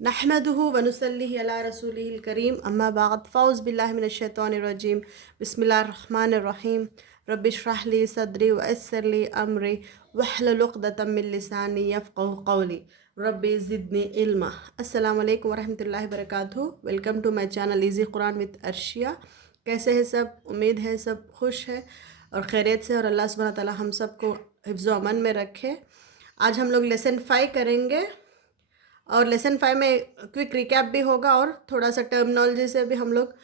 नहमदुहु व नुसल्लिहि अला रसूलिहिल करीम अम्मा बाद फ़ौज़ बिल्लाहि मिनश शैतानिर रजीम बिस्मिल्लाहिर रहमानिर रहीम रब्बि इश्रह ली सदरी व यस्सिर ली अमरी वहलुल उक़दतम मिन लिसानी यफ़क़हू क़ौली रब्बि ज़िदनी इल्मा। अस्सलामु अलैकुम व रहमतुल्लाहि व बरकातुहू। Welcome to my channel easy Quran with Arshia. कैसे हैं सब? उम्मीद है सब खुश है और खैरियत से, और अल्लाह सुब्हानहू व तआला हम सबको हिफ्ज़ व अमन में रखे। आज हम लोग लेसन 5 करेंगे और लेसन 5 में क्विक रिकैप भी होगा और थोड़ा सा टर्मिनोलॉजी से भी हम लोग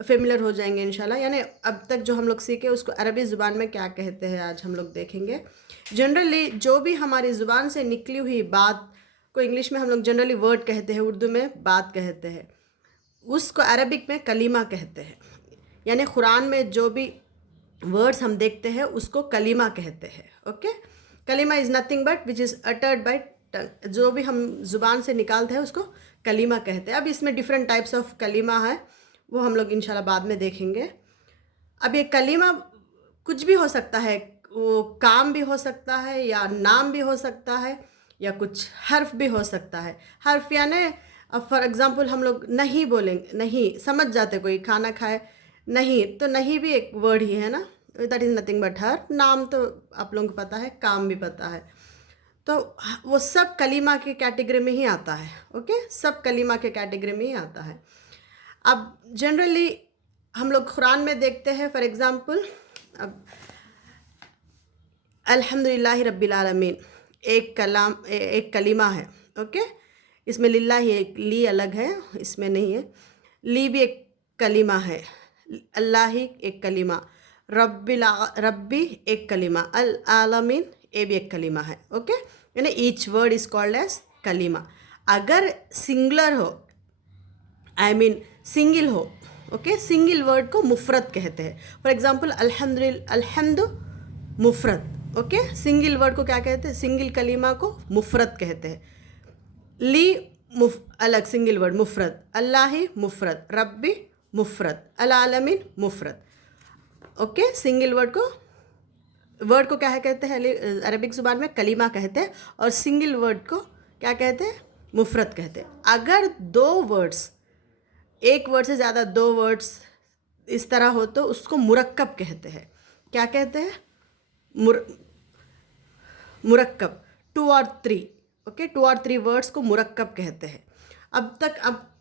फेमिलियर हो जाएंगे इंशाल्लाह। यानी अब तक जो हम लोग सीखे उसको अरबी ज़ुबान में क्या कहते हैं आज हम लोग देखेंगे। जनरली जो भी हमारी ज़ुबान से निकली हुई बात को इंग्लिश में हम लोग जनरली वर्ड कहते हैं, उर्दू में बात कहते हैं, उसको अरबिक में कलीमा कहते हैं। यानी कुरान में जो भी वर्ड्स हम देखते हैं उसको कलीमा कहते हैं। ओके, कलीमा is nothing but which is uttered by tongue. जो भी हम ज़ुबान से निकालते हैं उसको कलीमा कहते हैं। अब इसमें डिफरेंट टाइप्स ऑफ कलीमा है, वो हम लोग इंशाल्लाह बाद में देखेंगे। अब ये कलीमा कुछ भी हो सकता है, वो काम भी हो सकता है या नाम भी हो सकता है या कुछ हर्फ भी हो सकता है। हर्फ यानी अब फॉर एग्ज़ाम्पल हम लोग नहीं बोलेंगे, नहीं समझ जाते, कोई खाना खाए नहीं, तो नहीं भी एक वर्ड ही है ना, दैट इज़ नथिंग बट हर्फ। नाम तो आप लोगों को पता है, काम भी पता है, तो वो सब कलीमा के कैटेगरी में ही आता है। ओके, सब कलीमा के कैटेगरी में ही आता है। अब जनरली हम लोग कुरान में देखते हैं, फॉर एग्ज़ाम्पल अब अल्हम्दुलिल्लाहि रब्बिल आलमीन एक कलीमा है। ओके, इसमें लिल्लाही एक ली अलग है, इसमें नहीं है। ली भी एक कलीमा है, अल्लाह ही एक कलीमा, रब्बी एक कलीमा, अल आलमीन ये भी एक कलीमा है। ओके, यानी each word is called as कलीमा। अगर सिंगुलर हो, आई मीन सिंगल हो, ओके, सिंगल वर्ड को मुफरत कहते हैं। फॉर एग्जाम्पल अल्हम्दु मुफरत। ओके, सिंगल वर्ड को क्या कहते हैं? सिंगल कलीमा को मुफरत कहते हैं। ली अलग सिंगल वर्ड मुफरत, अल्लाही मुफरत, रब्बी मुफरत, अल आलमीन मुफरत। ओके, सिंगल वर्ड को क्या है कहते हैं? अरबिक ज़ुबान में कलीमा कहते हैं, और सिंगल वर्ड को क्या कहते हैं? मुफरत कहते हैं। अगर दो वर्ड्स, एक वर्ड से ज़्यादा दो वर्ड्स इस तरह हो तो उसको मुरक्कब कहते हैं। क्या कहते हैं? मुरक्कब, 2 और 3। ओके, 2 और 3 वर्ड्स को मुरक्कब कहते हैं। अब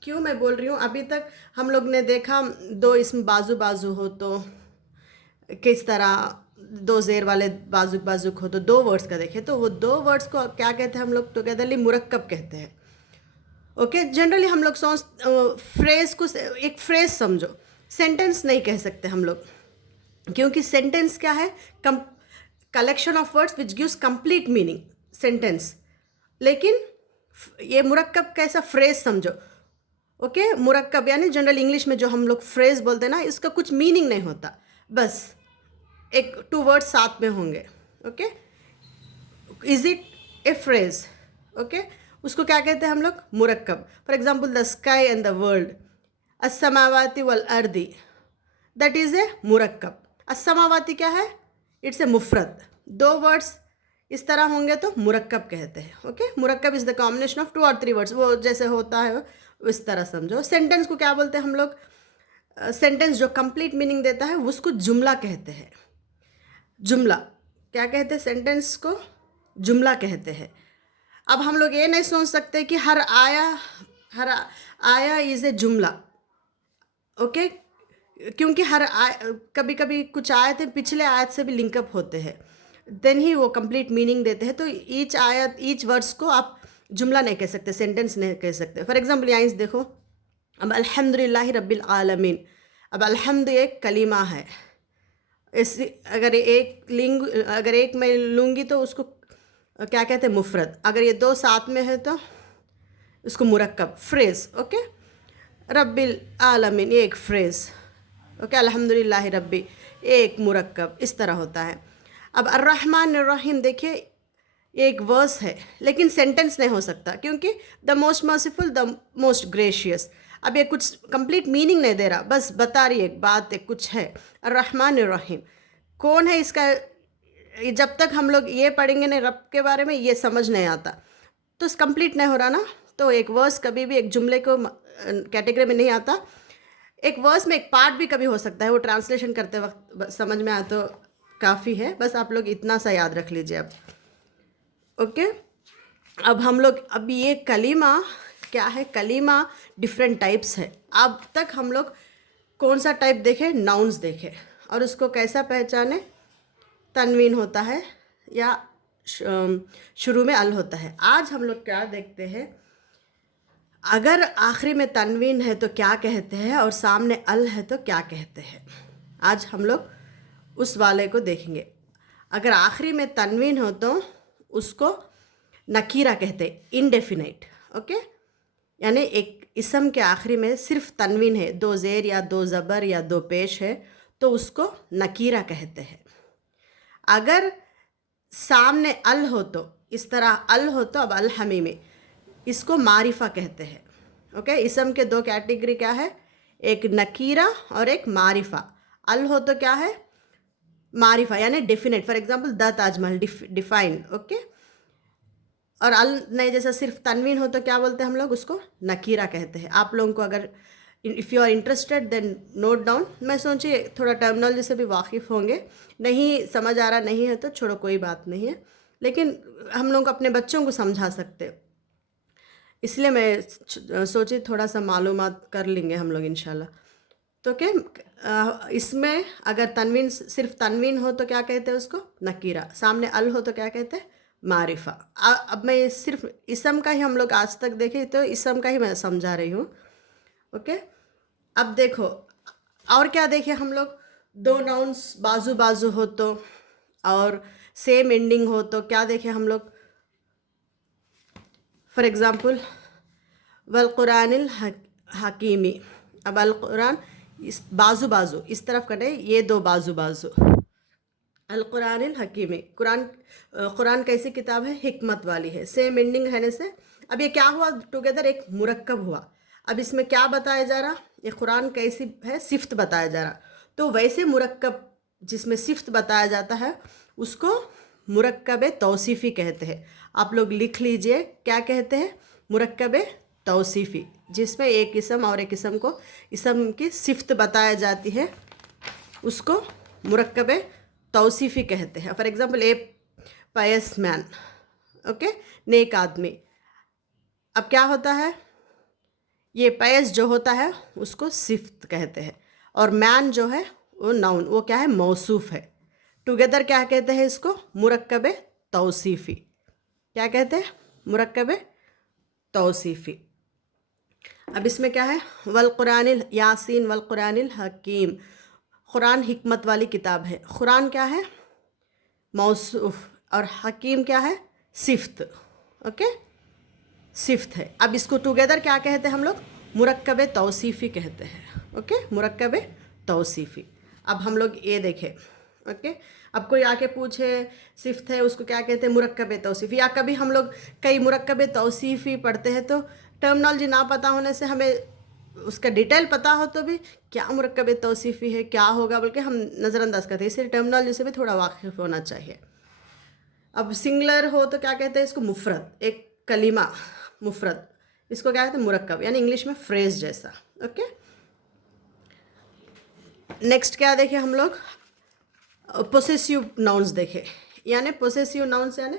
क्यों मैं बोल रही हूँ, अभी तक हम लोग ने देखा दो इसमें बाजू बाजू हो तो किस तरह, दो ज़ेर वाले बाजुक बाजुक हो तो दो वर्ड्स का देखें, तो वो दो वर्ड्स को क्या कहते हैं हम लोग? टुगेदरली मुरक्कब कहते हैं। ओके, जनरली हम लोग फ्रेज को एक फ्रेज समझो, सेंटेंस नहीं कह सकते हम लोग, क्योंकि सेंटेंस क्या है? Collection of words which gives complete meaning, sentence. लेकिन ये मुरक्कब कैसा? फ्रेज समझो। ओके, मुरक्कब यानी जनरल इंग्लिश में जो हम लोग फ्रेज बोलते हैं ना, इसका कुछ मीनिंग नहीं होता, बस एक 2 वर्ड साथ में होंगे। Okay, is it a phrase? Okay, उसको क्या कहते हैं हम लोग? मुरक्कब। For example the sky and the world, अस्समावाती वल अर्दी, दैट इज़ ए मुरक्कब। अस्समावाती क्या है? इट्स ए मुफरत। दो वर्ड्स इस तरह होंगे तो मुरक्कब कहते हैं। ओके, मुरक्कब इज़ द कॉम्बिनेशन ऑफ 2 और 3 वर्ड्स, वो जैसे होता है इस तरह समझो। सेंटेंस को क्या बोलते हैं हम लोग? सेंटेंस जो कंप्लीट मीनिंग देता है उसको जुमला कहते हैं। जुमला क्या कहते हैं? सेंटेंस को जुमला कहते हैं। अब हम लोग ये नहीं सोच सकते कि हर आया इज़ ए जुमला। ओके, क्योंकि कभी कभी कुछ आयत पिछले आयत से भी लिंकअप होते हैं, देन ही वो कंप्लीट मीनिंग देते हैं। तो ईच आयत, ईच वर्ड्स को आप जुमला नहीं कह सकते, सेंटेंस नहीं कह सकते। फॉर एग्जाम्पल यहाँ देखो, अब अल्हम्दुलिल्लाहि रब्बिल आलमीन, अब अल्हम्द एक कलीमा है। अगर एक मैं लूँगी तो उसको क्या कहते हैं? मुफरत। अगर ये दो साथ में है तो उसको मुरक्कब, फ्रेज। ओके, रब्बिल आलमीन ये एक फ्रेज। ओके, अल्हम्दुलिल्लाहि रब्बी एक मुरक्कब, इस तरह होता है। अब अर्रहमान अर्रहीम देखिए, ये एक वर्स है लेकिन सेंटेंस नहीं हो सकता, क्योंकि the most merciful, the most gracious. अब ये कुछ कंप्लीट मीनिंग नहीं दे रहा, बस बता रही है एक बात, एक कुछ है। अर्रहमान अर्रहीम कौन है? इसका जब तक हम लोग ये पढ़ेंगे नहीं रब के बारे में, ये समझ नहीं आता, तो कंप्लीट नहीं हो रहा ना। तो एक वर्स कभी भी एक जुमले को कैटेगरी में नहीं आता। एक वर्स में एक पार्ट भी कभी हो सकता है, वो ट्रांसलेशन करते वक्त समझ में आए तो काफ़ी है। बस आप लोग इतना सा याद रख लीजिए अब। ओके, अब हम लोग अब ये कलीमा क्या है, कलीमा डिफरेंट टाइप्स है। अब तक हम लोग कौन सा टाइप देखे, नाउन्स देखे, और उसको कैसा पहचाने, तनवीन होता है या शुरू में अल होता है। आज हम लोग क्या देखते हैं, अगर आखिरी में तनवीन है तो क्या कहते हैं और सामने अल है तो क्या कहते हैं। आज हम लोग उस वाले को देखेंगे। अगर आखिरी में तनवीन हो तो उसको नकीरा कहते हैं, इनडेफिनाइट। ओके, यानी एक इसम के आखिरी में सिर्फ तनवीन है, दो ज़ेर या दो ज़बर या दो पेश है, तो उसको नकीरा कहते हैं। अगर सामने अल हो तो, इस तरह अल हो तो अब अल हमीमी, इसको मारिफा कहते हैं। ओके, इसम के दो कैटेगरी क्या है, एक नकीरा और एक मारिफा। अल हो तो क्या है, मारिफा यानी definite. For example the Taj Mahal, define. Okay, और अल नहीं, जैसा सिर्फ तनवीन हो तो क्या बोलते हैं हम लोग, उसको नकीरा कहते हैं। आप लोगों को अगर if you are interested then note down. मैं सोची थोड़ा टर्मिनोलॉजी से भी वाकिफ़ होंगे। नहीं समझ आ रहा नहीं है तो छोड़ो, कोई बात नहीं है, लेकिन हम लोग अपने बच्चों को समझा सकते, इसलिए मैं सोची थोड़ा सा मालूमात कर लेंगे हम लोग इंशाल्लाह। तो क्या इसमें अगर तनवीन, सिर्फ तनवीन हो तो क्या कहते हैं उसको, नकीरा। सामने अल हो तो क्या कहते हैं, मारिफा। अब मैं सिर्फ इसम का ही हम लोग आज तक देखे तो इसम का ही मैं समझा रही हूँ। ओके, अब देखो और क्या देखे हम लोग, दो नाउन्स बाजू बाजू हो तो और सेम एंडिंग हो तो क्या देखे हम लोग। फॉर एग्ज़ाम्पल वल कुरानिल हकीमी। अब अल कुरान इस बाजू बाजू इस तरफ कटे, ये दो बाजू बाजू। अल कुरानिल हकीमी, कुरान कैसी किताब है, हिकमत वाली है। सेम एंडिंग रहने से अब ये क्या हुआ, टुगेदर एक मुरक्कब हुआ। अब इसमें क्या बताया जा रहा, ये कुरान कैसी है, सिफ्त बताया जा रहा। तो वैसे मुरक्कब जिसमें सिफ्त बताया जाता है उसको मुरक्कब तौसीफ़ी कहते हैं। आप लोग लिख लीजिए क्या कहते हैं, मुरक्कब तौसीफ़ी, जिसमें एक इसम और एक इसम को, इसम की सिफ्त बताया जाती है, उसको मुरक्कब तौसीफ़ी कहते हैं। For example a pious man. Okay, नेक आदमी। अब क्या होता है, ये पायस जो होता है उसको सिफ्त कहते हैं, और मैन जो है वो नाउन, वो क्या है, मौसूफ है। टुगेदर क्या कहते हैं इसको, मुरक्कब तौसीफ़ी। क्या कहते हैं, मुरक्कब तौसीफ़ी। अब इसमें क्या है, वल कुरानिल यासीन वल कुरानिल हकीम। कुरान हिकमत वाली किताब है। कुरान क्या है, मौसूफ, और हकीम क्या है, सिफ्त। ओके, सिफ्त है। अब इसको टुगेदर क्या कहते हैं हम लोग, मुरक्कब तौसीफ़ी कहते हैं। ओके, मुरक्कब तौसीफ़ी। अब हम लोग ये देखें। ओके, अब कोई आके पूछे सिफ्त है उसको क्या कहते हैं, मुरक्कब तौसीफ़ी। या कभी हम लोग कई मुरक्कब तौसीफ़ी पढ़ते हैं तो टर्मिनोलॉजी ना पता होने से, हमें उसका डिटेल पता हो तो भी क्या मुरक्कब तौसीफ़ी है, क्या होगा बोल के हम नज़रअंदाज करते हैं। इसलिए टर्मिनोलॉजी से भी थोड़ा वाकिफ़ होना चाहिए। अब सिंगुलर हो तो क्या कहते हैं इसको, मुफरद, एक कलीमा मुफरद, इसको क्या कहते हैं, मुरक्कब, यानी इंग्लिश में फ्रेज जैसा। ओके, नेक्स्ट क्या देखे हम लोग, पोसेसिव नाउन्स देखे। यानी पोसेसिव नाउन्स यानी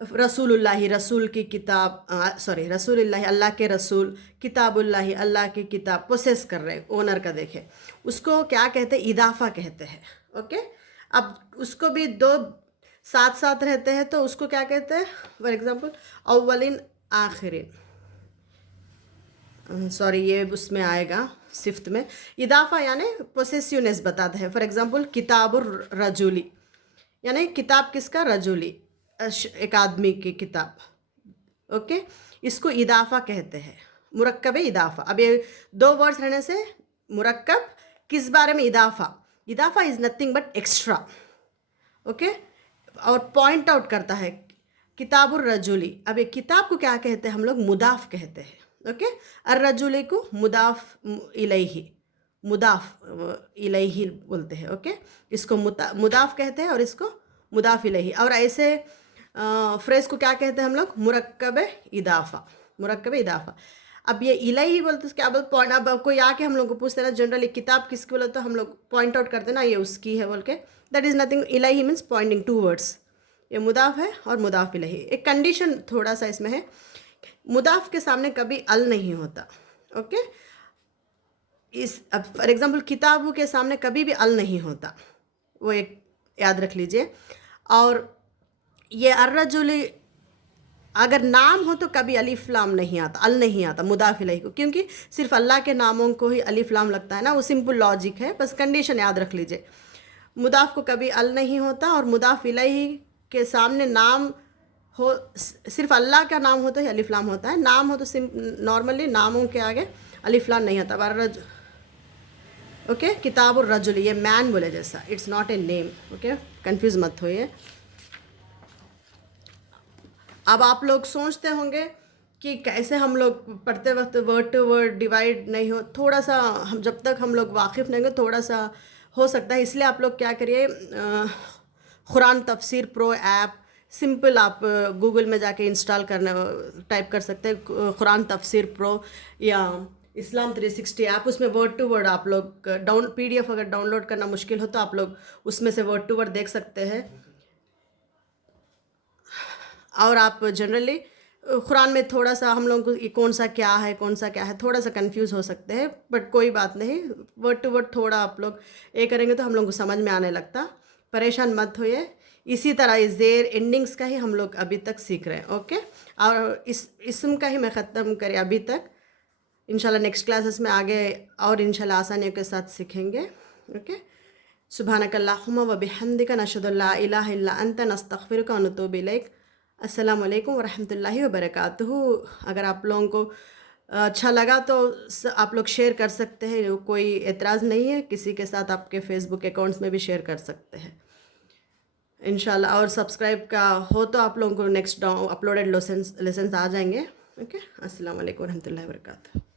रसूलुल्लाही, रसूल की किताब, सॉरी रसूलुल्लाही, अल्लाह के रसूल, किताबुल्लाही, अल्लाह की किताब, पोसेस कर रहे ओनर का देखे, उसको क्या कहते हैं, इदाफ़ा कहते हैं। ओके, अब उसको भी दो साथ साथ रहते हैं तो उसको क्या कहते हैं, फॉर एग्ज़ाम्पल अव्वलिन आखिरिन, सॉरी ये उसमें आएगा सिफ्त में। इदाफ़ा यानी पोसेसिवनेस बताता है। फॉर एग्ज़ाम्पल किताबुर रजूली, यानी किताब किसका, रजूली, एक आदमी की किताब। ओके, इसको इदाफ़ा कहते हैं, मुरक्कब इदाफ़ा। अब ये दो वर्ड्स रहने से मुरक्कब किस बारे में, इदाफ़ा। इदाफ़ा is nothing but extra. Okay, और पॉइंट आउट करता है किताबुर रजूली। अब ये किताब को क्या कहते हैं हम लोग, मुदाफ़ कहते हैं। ओके, अर्रजुली को मुदाफ़ इलैही, मुदाफ़ इलैही बोलते हैं। ओके, इसको मुदाफ़ कहते हैं और इसको मुदाफ़ इलैही। और ऐसे फ्रेज़ को क्या कहते हैं हम लोग, मुरक्कब इदाफ़ा। मुरक्कब इदाफ़ा। अब ये इलाही बोलते क्या बोलते पॉइंट, अब कोई आके हम लोग को पूछते ना जनरली किताब किसकी बोले तो हम लोग पॉइंट आउट करते ना ये उसकी है बोल के, दैट इज़ नथिंग। इलाही मीन्स पॉइंटिंग टू वर्ड्स, ये मुदाफ है और मुदाफ इलाही। एक कंडीशन थोड़ा सा इसमें है, मुदाफ के सामने कभी अल नहीं होता। ओके, इस अब फॉर एग्जांपल किताबों के सामने कभी भी अल नहीं होता, वो एक याद रख लीजिए। और ये अर्रजुली अगर नाम हो तो कभी अलिफ लाम नहीं आता, अल नहीं आता मुदाफ इलैहि को, क्योंकि सिर्फ अल्लाह के नामों को ही अलिफ लाम लगता है ना, वो सिंपल लॉजिक है, बस कंडीशन याद रख लीजिए। मुदाफ को कभी अल नहीं होता और मुदाफ इलैहि के सामने नाम हो, सिर्फ अल्लाह का नाम हो तो ही अलिफ लाम होता है, नाम हो तो नॉर्मली नामों के आगे अलिफ लाम नहीं आता। वर्रज ओके, किताब और रजुल ये मैन बोले जैसा, it's not a name. Okay, confuse मत होइए। अब आप लोग सोचते होंगे कि कैसे हम लोग पढ़ते वक्त वर्ड टू वर्ड डिवाइड नहीं हो, थोड़ा सा हम जब तक हम लोग वाकिफ़ नहीं होंगे थोड़ा सा हो सकता है, इसलिए आप लोग क्या करिए, कुरान तफसीर प्रो ऐप सिंपल आप गूगल में जाके इंस्टॉल करना टाइप कर सकते हैं, कुरान तफसीर प्रो या इस्लाम 360 ऐप, उसमें वर्ड टू वर्ड आप लोग PDF अगर डाउनलोड करना मुश्किल हो तो आप लोग उसमें से वर्ड टू वर्ड देख सकते हैं। और आप जनरली कुरान में थोड़ा सा हम लोग को कौन सा क्या है थोड़ा सा कंफ्यूज हो सकते हैं, बट कोई बात नहीं, वर्ड टू वर्ड थोड़ा आप लोग ये करेंगे तो हम लोग को समझ में आने लगता, परेशान मत होइए। इसी तरह इस ज़ेर एंडिंग्स का ही हम लोग अभी तक सीख रहे हैं। ओके, और इस इसम का ही मैं ख़त्म करें अभी तक, इंशाल्लाह नेक्स्ट क्लासेस में आगे और इंशाल्लाह आसानियों के साथ सीखेंगे। ओके, सुब्हानकल्लाहुम्मा व बिहम्दिका नशहदु अल्ला इलाहा इल्ला अंता नस्तगफिरुका व नतूबु इलैक। अस्सलामु अलैकुम वरहमतुल्लाहि वबरकातुहू। अगर आप लोगों को अच्छा लगा तो आप लोग शेयर कर सकते हैं, कोई एतराज़ नहीं है, किसी के साथ आपके फेसबुक अकाउंट्स में भी शेयर कर सकते हैं इंशाल्लाह। और सब्सक्राइब का हो तो आप लोगों को नेक्स्ट अपलोडेड लेसन्स आ जाएंगे। ओके, अस्सलामु अलैकुम वरहमतुल्लाहि वबरकातुहू।